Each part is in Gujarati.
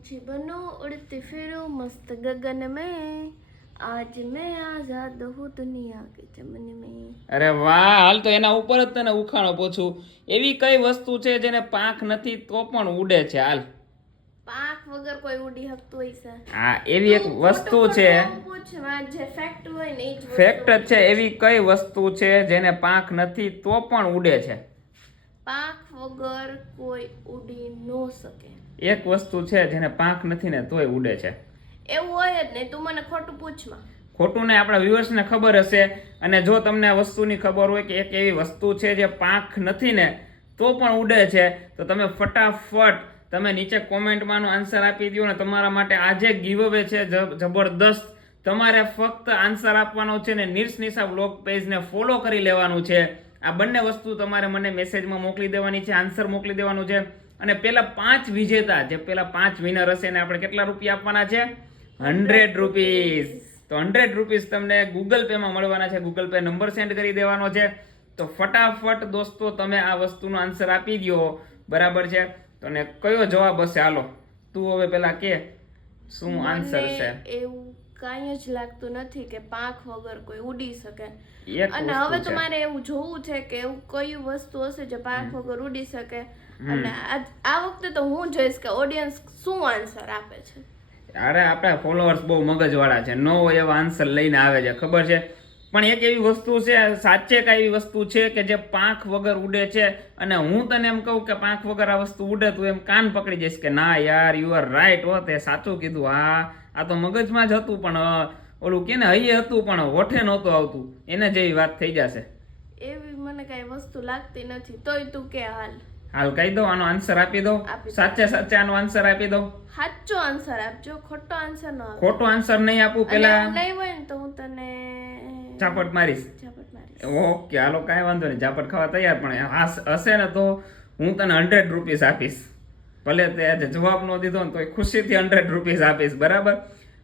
पंछी बनो उड़ते फिरो मस्त गगन में आज मैं आजाद हूँ दुनिया के चमन में અરે વાહ હાલ તો એના ઉપર જ તને ઉખાણો પૂછું એવી કઈ વસ્તુ છે જેને પાંખ નથી તો પણ ઉડે છે હાલ પાંખ વગર કોઈ ઉડી શકતું હોય છે હા એવી એક વસ્તુ છે પૂછવા જે ફેક્ટ હોય ને એ જ વસ્તુ ફેક્ટ જ છે એવી કઈ વસ્તુ છે જેને પાંખ નથી તો પણ ઉડે છે પાંખ વગર કોઈ ઉડી ન શકે. એક વસ્તુ છે જેને પાંખ નથી ને તોય ઉડે છે. એવું હોય જ નહીં તું મને ખોટું પૂછમાં ખોટું ને આપણા વ્યુઅર્સને ખબર હશે અને જો તમને આ વસ્તુની ખબર હોય કે એક એવી વસ્તુ છે જે પાંખ નથી ને તો પણ ઉડે છે તો તમે ફટાફટ તમે નીચે કોમેન્ટમાંનો આન્સર આપી દો ને તમારા માટે આજે ગીવ અવે છે જબરદસ્ત. તમારે ફક્ત આન્સર આપવાનો છે ને નિર્સ નિશા બ્લોગ પેજને ફોલો કરી લેવાનું છે. આ બંને વસ્તુ તમારે મને મેસેજમાં મોકલી દેવાની છે આન્સર મોકલી દેવાનું છે. અને પેલા પાંચ વિજેતા જે પેલા પાંચ વિનર હશે એને આપણે કેટલા રૂપિયા આપવાના છે? Hundred rupees. તો હંડ્રેડ રૂપીસ તમને ગૂગલ પેમાં મળવાના છે. ગૂગલ પે નંબર સેન્ડ કરી દેવાનો છે. તો ફટાફટ દોસ્તો તમે આ વસ્તુનો આન્સર આપી દો બરાબર છે? તો ને કયો જવાબ હશે? હાલો. તું હવે પેલા કે શું આન્સર છે? એવું કાંઈ જ લાગતું નથી કે પાંખ વગર કોઈ ઉડી શકે. અને હવે તો મારે એવું જોવું છે કે એવું કયું વસ્તુ હશે જે પાંખ વગર ઉડી શકે. અને આ વખતે તો હું જોઈશ કે ઓડિયન્સ શું આન્સર આપે છે? અરે આપણા ફોલોઅર્સ બહુ મગજવાળા છે. નો એવા આન્સર લઈને આવે છે ખબર છે? પણ એક એવી વસ્તુ છે સાચે કઈ એવી વસ્તુ છે કે જે પાંખ વગર ઉડે છે અને હું તને એમ કહું કે પાંખ વગર આ વસ્તુ ઉડે તું એમ કાન પકડી જઈશ કે ના યાર યુ આર રાઈટ હો તે સાચું કીધું. હા. આ તો મગજમાં જ હતું પણ ઓલું કે ને હૈયે હતું પણ હોઠે નહોતું આવતું. એને જેવી વાત થઈ જશે. એવી મને કઈ વસ્તુ લાગતી નથી. તોય તું કે હાલ. હાલ કહી દો આનો આન્સર આપી દો. સાચે સાચે આનો આન્સર આપી દો સાચો આન્સર આપજો ખોટો આન્સર ન ખોટો આન્સર નહીં આપું પેલા. નહીં હોય ને તો હું તને ચાપટ મારીશ. ઝાપટ મારીશ. ઓકે હાલો કાંઈ વાંધો નહીં. ઝાપટ ખાવા તૈયાર પણ હશે ને તો હું તને હંડ્રેડ રૂપીસ આપીશ. ભલે તે આજે જવાબ ન દીધો ને તો ખુશીથી હંડ્રેડ રૂપીઝ આપીશ, બરાબર?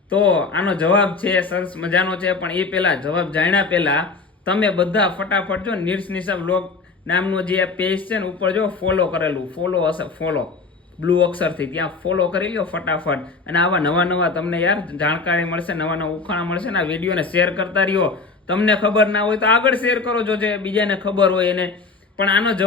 તો આનો જવાબ છે, સરસ મજાનો છે, પણ એ પહેલાં જવાબ જાણ્યા પહેલા તમે બધા ફટાફટ જો નિર્સ નિશા બ્લોગ નામનું જે પેજ છે ને ઉપર જો ફોલો કરેલું ફોલો હશે ફોલો બ્લુ અક્ષરથી, ત્યાં ફોલો કરી લ્યો ફટાફટ. અને આવા નવા નવા તમને યાર જાણકારી મળશે, નવા નવા ઉખાણા મળશે ને આ વિડીયોને શેર કરતા રહ્યો. તમને ખબર ના હોય તો આગળ શેર કરો, જો જે બીજાને ખબર હોય એને. પણ આનો જવાબ